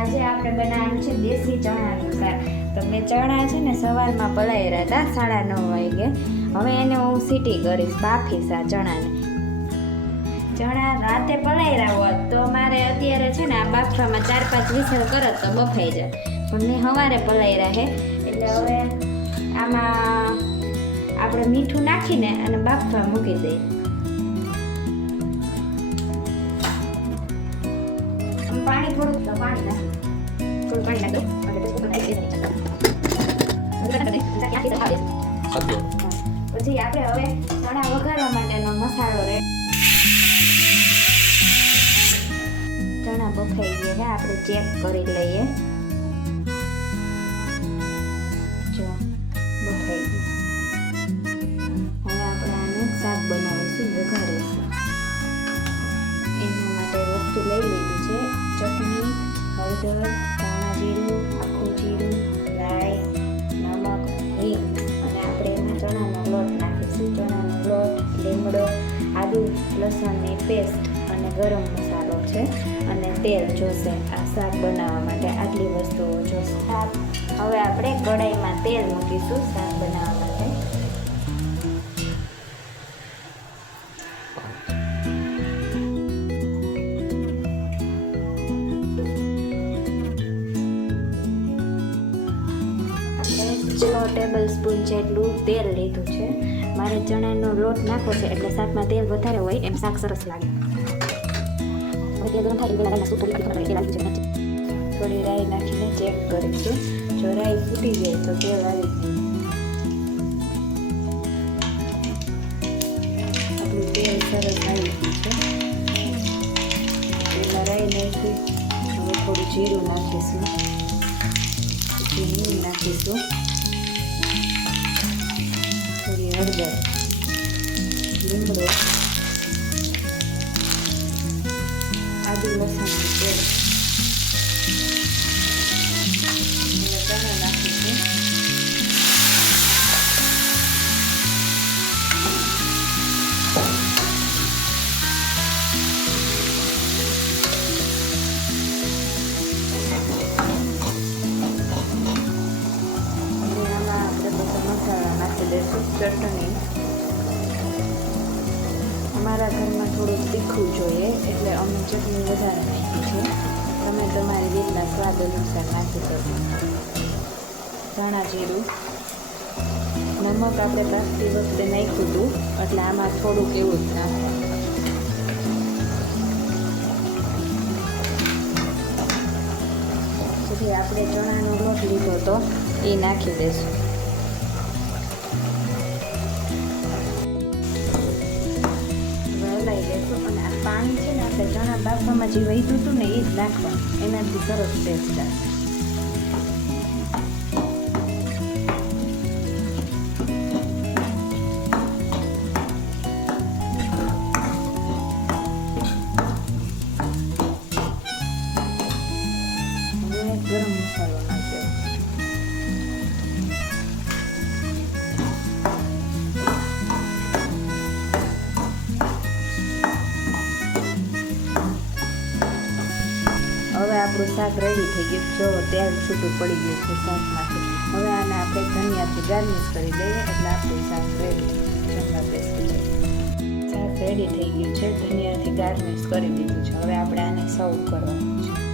આજે આપણે બનાવવાનું છે દેશી ચણાનું શાક. તો મેં ચણા છે ને સવારમાં પલાયેલા હતા સાડા નવ વાગે. હવે એને હું સીટી કરીશ બાફીશ આ ચણાને. ચણા રાતે પલાયેલા હોત તો મારે અત્યારે છે ને આ બાફવામાં ચાર પાંચ વિસલ કરત તો બફાઈ જાય. પણ મેં સવારે પલાયેલા છે એટલે હવે આમાં આપણે મીઠું નાખીને અને બાફવા મૂકી દઈએ. પાણી થોડુંક તો પાણી નાખ. થોડું પાણી નાખ. એટલે પછી દઈએ. સાચું પછી આપણે હવે ચણા વઘારવા માટેનો મસાલો રે. ચણા બફાઈ ગયા આપણે ચેક કરી લઈએ. હળદર ધાણા જીરું આખું જીરું રાઈ નમક ઘી અને આપણે એમાં ચણાનો લોટ નાખીશું ચણાનો લોટ લીમડો આદુ લસણની પેસ્ટ અને ગરમ મસાલો છે અને તેલ જોશે આ શાક બનાવવા માટે આટલી વસ્તુઓ જોશે શાક હવે આપણે કઢાઈમાં તેલ મૂકીશું, શાક બનાવવા છ ટેબલ સ્પૂન જેટલું તેલ લીધું છે. મારે ચણાનો લોટ નાખવો છે એટલે શાકમાં તેલ વધારે હોય એમ શાક સરસ લાગે. થોડી રાઈ નાખીને ચેક કરીશું જો રાઈ ફૂટી જાય તો તેલ આવી આપણું તેલ સરસ આવી ગયું રાઈ નાખી. થોડું જીરું નાખીશું. પછી નાખીશું. થોડી હળદર લીમડો આદુ ચટણી અમારા ઘરમાં થોડું તીખું જોઈએ, એટલે અમે ચટણી વધારે નાખી છે. તમે તમારી રીતના સ્વાદ અનુસાર નાખી શકો. ધાણા જીરું. નમક આપણે બાફતી વખતે નાખ્યું હતું, એટલે આમાં થોડુંક એવું જ નાખવાનું. આપણે ચણાનો લોટ લીધો તો એ નાખી દઈશું પાણી છે ને આપણે ચણા બાફવામાં જે વહીતું હતું ને એ જ નાખવાનું. એનાથી સરસ ટેસ્ટ આવે. હવે શાક રેડી થઈ ગયું જો તેલ છૂટું પડી ગયું છે શાકમાંથી. હવે આને આપણે ધનિયાથી ગાર્નિશ કરી દઈએ એટલે આપણું શાક રેડી જમવા બેસી જાય શાક રેડી થઈ ગયું છે. ધનિયાથી ગાર્નિશ કરી દીધું છે. હવે આપણે આને સર્વ કરવાનું છે.